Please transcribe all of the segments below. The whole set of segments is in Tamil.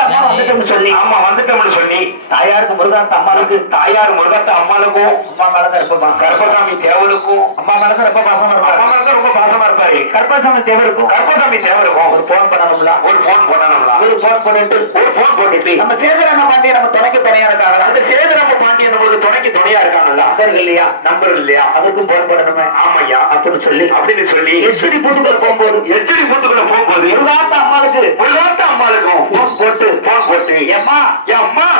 வந்துட்டோம்னு சொல்லி. ஆமா வந்துட்டோம்னு சொல்லி. தாயாருக்கு முருகாத்த அம்மாவுக்கு தாயார் முருகத்த அம்மாளுக்கும் அம்மா மேலதான் ரொம்ப பாசம். கருப்பசாமி தேவருக்கும் அம்மா மேலதான் ரொம்ப பாசமா அம்மா இருப்பாங்க மேல தான் ரொம்ப பாசமா இருப்பாரு. கருப்பசாமி தேவருக்கும்? கருப்பசாமி தேவருக்கும். ஒரு போன் பண்ணணும்ல. ஒரு போன் பண்ணணும்ல. ஒரு போன் பண்ணிட்டு ஒரு போன் போட்டுட்டு. நம்ம சேகரண்ண பாண்டிய நம்ம துணைக்கு தனியா இருக்காங்க. அந்த சேதுராம பாண்டியன் நம்மளுக்கு துணைக்கு துணையா இருக்காங்கல்ல. நண்பர்கள் இல்லையா? நம்பர் இல்லையா? அதுக்கும் போன் பண்ணணுமே. ஆமையா அப்படின்னு சொல்லி. அப்படின்னு சொல்லி. எஸ்டி போட்டுக்குள்ள போகும்போது எஸ்டி பூத்துக்குள்ள போகும்போது முருகாத்த அம்மாவுக்கு முருகாத்த அம்மாளுக்கும் போன் போட்டு போன் போட்டு. ஏம்மா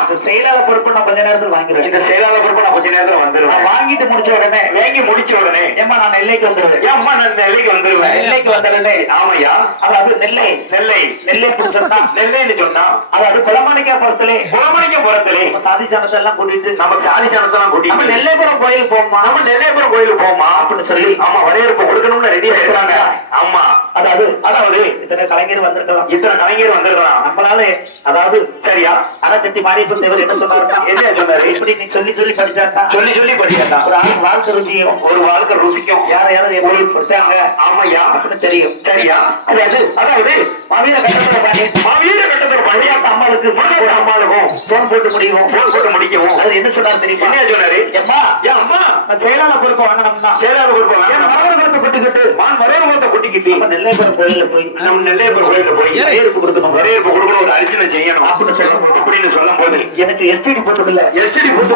இந்த செயலாளர் பொறுப்பு நான் கொஞ்ச நேரத்தில் வாங்கிறேன் இந்த செயலாளர் பொறுப்பு நான் கொஞ்ச நேரத்துல நான் வந்துருவேன் வாங்கிட்டு முடிச்ச உடனே வாங்கி முடிச்ச உடனே ஏம்மா நான் நெல்லைக்கு வந்துடுவேன் அம்மா நான் நெல்லைக்கு வந்துருவேன். நெல்லைக்கு வந்தவுடனே ஆமையா? அதாவது நெல்லை. நெல்லை. நெல்லை பிடிச்சோம்னா நெல்லைன்னு சொன்னா அதாவது குளமணிக்கா புறத்திலே. புறமணிக்க புறத்திலே. சாதி சாணத்தை எல்லாம் கூட்டிட்டு நம்ம சாதி சாணத்தெல்லாம் நம்ம கூட்டிட்டு. நெல்லைபுரம் கோயில் போமா நம்ம நெல்லையபுரம் கோயிலுக்கு போமா அப்படின்னு சொல்லி ஆமா வரையறுப்பு கொடுக்கணும்னு ரெடியா இருக்கிறாங்க. ஆமா. கலைஞர் வந்திருக்கலாம். இத்தனை கலைஞர் வந்திருக்கலாம். நம்மளால அதாவது சரியா அறச்சட்டி மாரியப்பன் தேவர் என்ன சொன்னாருன்னா என்ன சொன்னாரு? இப்படி நீ சொல்லி சொல்லி படிச்சாட்டா? சொல்லி சொல்லி படிக்கட்டா ஒரு ஆள் வாழ்க்கை ருச்சியும் ஒரு வாழ்க்கை ருசிக்கும். யார யாரும் எப்படி படிச்சாங்க ஆமையா? அப்படின்னு தெரியும். சரியா? அதாவது அதாவது மாவீர கட்டப்பட பாண்டி மாவீர கட்டத்தில் மணியாத்த அம்மாளுக்கு மணியாத்த அம்மாளுக்கும் போன் போட்டு முடியும் போன் போட்டு முடிக்கவும். அது என்ன சொன்னார் தெரியுமா? என்ன சொன்னாரு? எம்மா என் அம்மா. செயலாளர் பொறுப்பு வாங்கினோம்னா சேலார கொடுப்போம் என் மரபுரத்தை கொட்டுக்கிட்டு கொட்டிக்கிட்டு. நம்ம கோயில்ல போய் நம்ம நெல்லையப்பர் கோயிலுக்கு போய் வரவேற்பு கொடுக்கணும் வரையறுப்பு கொடுக்கணும் ஒரு அர்ச்சனை செய்யணும். அப்படின்னு சொல்லும் போது எனக்கு எஸ்டிடி போட்டதில்ல. எஸ்டி புத்து